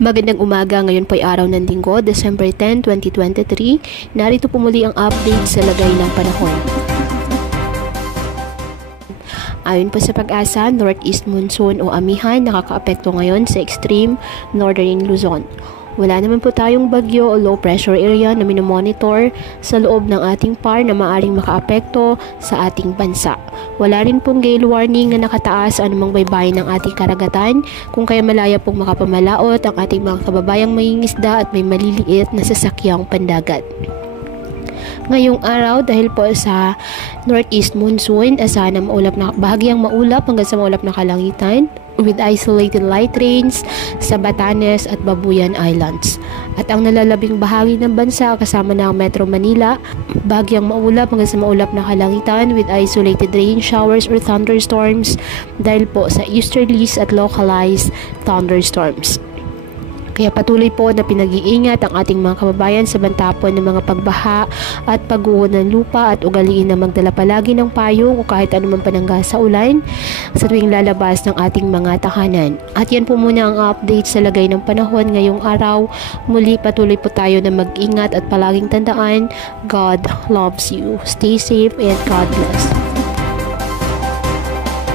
Magandang umaga, ngayon po ay araw ng Linggo, December 10, 2023. Narito po muli ang update sa lagay ng panahon. Ayon po sa Pag-asa, Northeast Monsoon o Amihan nakakaapekto ngayon sa extreme northern Luzon. Wala naman po tayong bagyo o low pressure area na minomonitor sa loob ng ating PAR na maaring makaapekto sa ating bansa. Wala rin pong gale warning na nakataas sa anumang baybayin ng ating karagatan, kung kaya malaya pong makapamalaot ang ating mga kababayang mangingisda at may maliliit na sasakyang pandagat. Ngayong araw, dahil po sa Northeast Monsoon, asahan na bahagyang maulap hanggang sa maulap na kalangitan with isolated light rains sa Batanes at Babuyan Islands. At ang nalalabing bahagi ng bansa kasama ng Metro Manila, bahagyang maulap hanggang sa maulap na kalangitan with isolated rain showers or thunderstorms dahil po sa easterlies at localized thunderstorms. Kaya patuloy po na pinag-iingat ang ating mga kababayan sa bantapon ng mga pagbaha at pagguho ng lupa at ugaliin na magdala palagi ng payong o kahit anumang panangga sa ulan sa tuwing lalabas ng ating mga tahanan. At yan po muna ang update sa lagay ng panahon ngayong araw. Muli patuloy po tayo na mag-ingat at palaging tandaan, God loves you. Stay safe and God bless.